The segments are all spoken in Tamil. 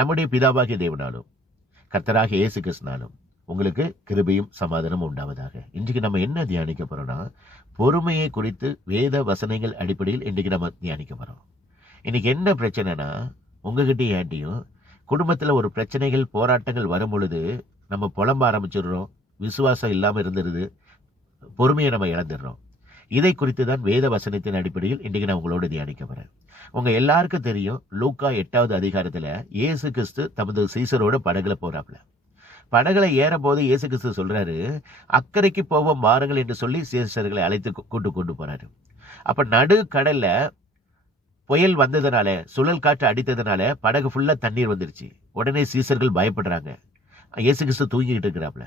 நம்முடைய பிதாவாகிய தேவனாலும் கர்த்தராகிய இயேசு கிறிஸ்துவினாலும் உங்களுக்கு கிருபையும் சமாதானமும் உண்டாவதாக. இன்றைக்கு நம்ம என்ன தியானிக்க போறோம்னா, பொறுமையை குறித்து வேத வசனங்கள் அடிப்படையில் இன்றைக்கு நம்ம தியானிக்க போறோம். இன்னைக்கு என்ன பிரச்சனைனா, உங்ககிட்டயும் ஏன்ட்டியும் குடும்பத்தில் ஒரு பிரச்சனைகள் போராட்டங்கள் வரும் பொழுது நம்ம புலம்ப ஆரம்பிச்சிடுறோம், விசுவாசம் இல்லாமல் இருந்துருது, பொறுமையை நம்ம இழந்துடுறோம். இதை குறித்து தான் வேத வசனத்தின் அடிப்படையில் இன்றைக்கு நான் உங்களோட தியானிக்க போறேன். உங்க எல்லாருக்கும் தெரியும், லூக்கா 8வது அதிகாரத்துல இயேசு கிறிஸ்து தமது சீசரோட படகுல போறாப்ல. படகுல ஏறும் போது இயேசு கிறிஸ்து சொல்றாரு, அக்கறைக்கு போவோம் வாருங்கள் என்று சொல்லி சீசர்களை அழைத்து கொண்டு போறாரு. அப்ப நடு கடல்ல புயல் வந்ததுனால, சுழல் காற்று அடித்ததுனால படகு ஃபுல்லா தண்ணீர் வந்துருச்சு. உடனே சீசர்கள் பயப்படுறாங்க. இயேசு கிறிஸ்து தூங்கிட்டு இருக்கிறாப்ல.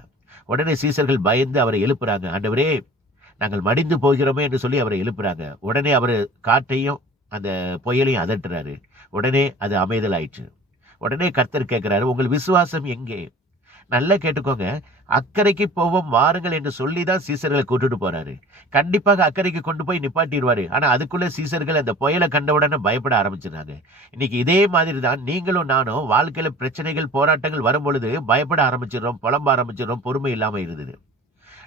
உடனே சீசர்கள் பயந்து அவரை எழுப்புறாங்க. ஆண்டவரே, நாங்கள் மடிந்து போகிறோமே என்று சொல்லி அவரை எழுப்புறாங்க. உடனே அவர் காற்றையும் அந்த புயலையும் அதட்டுறாரு. உடனே அது அமைதல் ஆயிடுச்சு. உடனே கர்த்தர் கேட்கிறாரு, உங்கள் விசுவாசம் எங்கே? நல்லா கேட்டுக்கோங்க, அக்கறைக்கு போவோம் வாருங்கள் என்று சொல்லிதான் சீசர்களை கூட்டிட்டு போறாரு. கண்டிப்பாக அக்கறைக்கு கொண்டு போய் நிப்பாட்டிடுவாரு. ஆனா அதுக்குள்ள சீசர்கள் அந்த புயலை கண்டவுடனே பயப்பட ஆரம்பிச்சிருந்தாங்க. இன்னைக்கு இதே மாதிரி தான் நீங்களும் நானும் வாழ்க்கையில பிரச்சனைகள் போராட்டங்கள் வரும் பொழுது பயப்பட ஆரம்பிச்சிடறோம், புலம்ப ஆரம்பிச்சிடறோம், பொறுமை இல்லாம இருந்தது.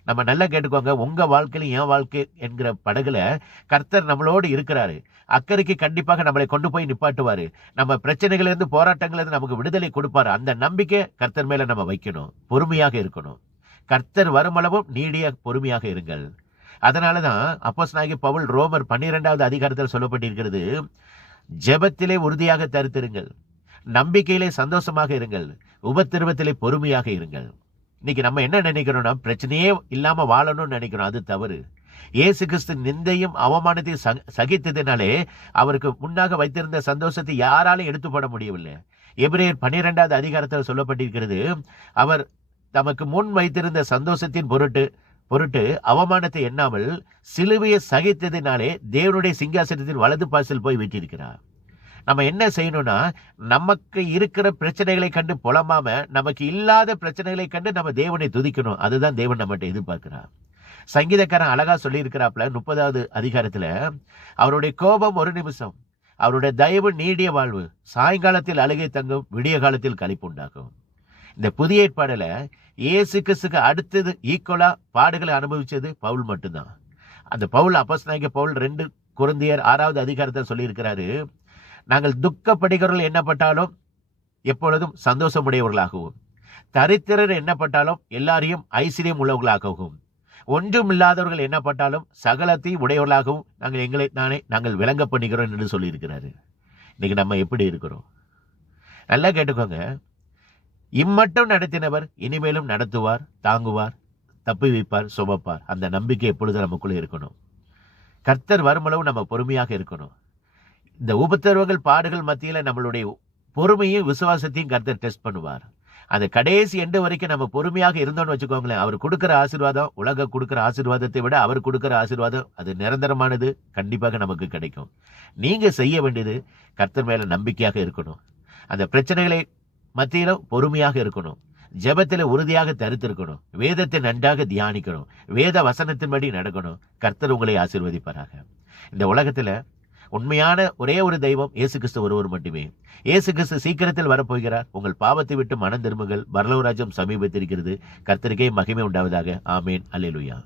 நம்ம நல்லா கேட்டுக்கோங்க, உங்க வாழ்க்கையில என் வாழ்க்கை என்கிற படகுல கர்த்தர் நம்மளோடு இருக்கிறாரு. அக்கறைக்கு கண்டிப்பாக நம்மளை கொண்டு போய் நிப்பாட்டுவாரு. நம்ம பிரச்சனைகள் இருந்து போராட்டங்கள் இருந்து நமக்கு விடுதலை கொடுப்பாரு. அந்த நம்பிக்கை கர்த்தர் மேல நம்ம வைக்கணும், பொறுமையாக இருக்கணும். கர்த்தர் வருமளவும் நீடிய பொறுமையாக இருங்கள். அதனாலதான் அப்போஸ்தலனாகிய பவுல் ரோமர் 12வது அதிகாரத்தில் சொல்லப்பட்டிருக்கிறது, ஜெபத்திலே உறுதியாக தரித்திருங்கள், நம்பிக்கையிலே சந்தோஷமாக இருங்கள், உபத்திரவத்திலே பொறுமையாக இருங்கள். இன்னைக்கு நம்ம என்ன நினைக்கிறோம்னா, பிரச்சனையே இல்லாம வாழணும்னு நினைக்கிறோம். அது தவறு. இயேசு கிறிஸ்து நிந்தையும் அவமானத்தையும் சகித்ததினாலே அவருக்கு முன்னாக வைத்திருந்த சந்தோஷத்தை யாராலும் எடுத்து போட முடியவில்லை. எபிரேயர் 12வது அதிகாரத்தில் சொல்லப்பட்டிருக்கிறது, அவர் தமக்கு முன் வைத்திருந்த சந்தோஷத்தின் பொருட்டு அவமானத்தை எண்ணாமல் சிலுவையை சகித்ததினாலே தேவனுடைய சிங்காசனத்தின் வலது பாசில் போய் வீற்றிருக்கிறார். நம்ம என்ன செய்யணும்னா, நமக்கு இருக்கிற பிரச்சனைகளை கண்டு புலம்பாம நமக்கு இல்லாத பிரச்சனைகளை கண்டு நம்ம தேவனை துதிக்கணும். அதுதான் தேவன் நம்மகிட்ட எதிர்பார்க்கிறார். சங்கீதக்காரன் அழகா சொல்லி இருக்கிறாப்ல 30வது அதிகாரத்துல, அவருடைய கோபம் ஒரு நிமிஷம், அவருடைய தயவு நீடிய வாழ்வு, சாயங்காலத்தில் அழுகை தங்கும், விடிய காலத்தில் களிப்பு உண்டாகும். இந்த புதிய ஏற்பாடுல இயேசு கிறிஸ்துக்கு அடுத்தது ஈக்குவலா பாடுகளை அனுபவிச்சது பவுல் மட்டும்தான். அந்த பவுல், அப்போஸ்தலனாகிய பவுல் 2 கொரிந்தியர் 6வது அதிகாரத்தில் சொல்லி இருக்கிறாரு, நாங்கள் துக்கப்படுகிறவர்கள் எண்ணப்பட்டாலும் எப்பொழுதும் சந்தோஷமுடையவர்களாகவும், தரித்திரர் எண்ணப்பட்டாலும் எல்லாரையும் ஐஸ்வர்யம் உள்ளவர்களாகவும், ஒன்றும் இல்லாதவர்கள் எண்ணப்பட்டாலும் சகலத்தையும் உடையவர்களாகவும் நாங்கள் விளங்க பண்ணுகிறோம் என்று சொல்லியிருக்கிறாரு. இன்னைக்கு நம்ம எப்படி இருக்கிறோம்? நல்லா கேட்டுக்கோங்க, இம்மட்டும் நடத்தினவர் இனிமேலும் நடத்துவார், தாங்குவார், தப்பி வைப்பார், சுமப்பார். அந்த நம்பிக்கை எப்பொழுதும் நமக்குள்ள இருக்கணும். கர்த்தர் வருமளவு நம்ம பொறுமையாக இருக்கணும். இந்த உபத்திரவங்கள் பாடுகள் மத்தியில நம்மளுடைய பொறுமையும் விசுவாசத்தையும் கர்த்தர் டெஸ்ட் பண்ணுவார். அந்த கடைசி எண்டு வரைக்கும் நம்ம பொறுமையாக இருந்தோம்னு வச்சுக்கோங்களேன், அவர் கொடுக்கிற ஆசீர்வாதம், உலக கொடுக்கிற ஆசீர்வாதத்தை விட அவர் கொடுக்கிற ஆசீர்வாதம் அது நிரந்தரமானது, கண்டிப்பாக நமக்கு கிடைக்கும். நீங்க செய்ய வேண்டியது கர்த்தர் மேல நம்பிக்கையாக இருக்கணும். அந்த பிரச்சனைகளை மத்தியிலும் பொறுமையாக இருக்கணும். ஜெபத்தில் உறுதியாக தரித்திருக்கணும். வேதத்தை நன்றாக தியானிக்கணும். வேத வசனத்தின்படி நடக்கணும். கர்த்தர் உங்களை ஆசீர்வதிப்பாராக. இந்த உலகத்துல உண்மையான ஒரே ஒரு தெய்வம் இயேசு கிறிஸ்து ஒருவர் மட்டுமே. இயேசு கிறிஸ்து சீக்கிரத்தில் வரப்போகிறார். உங்கள் பாவத்தை விட்டு மனம் திரும்புங்கள், பரலோக ராஜ்யம் சமீபத்திருக்கிறது. கர்த்தருக்கே மகிமை உண்டாவதாக. ஆமேன். அல்லேலூயா.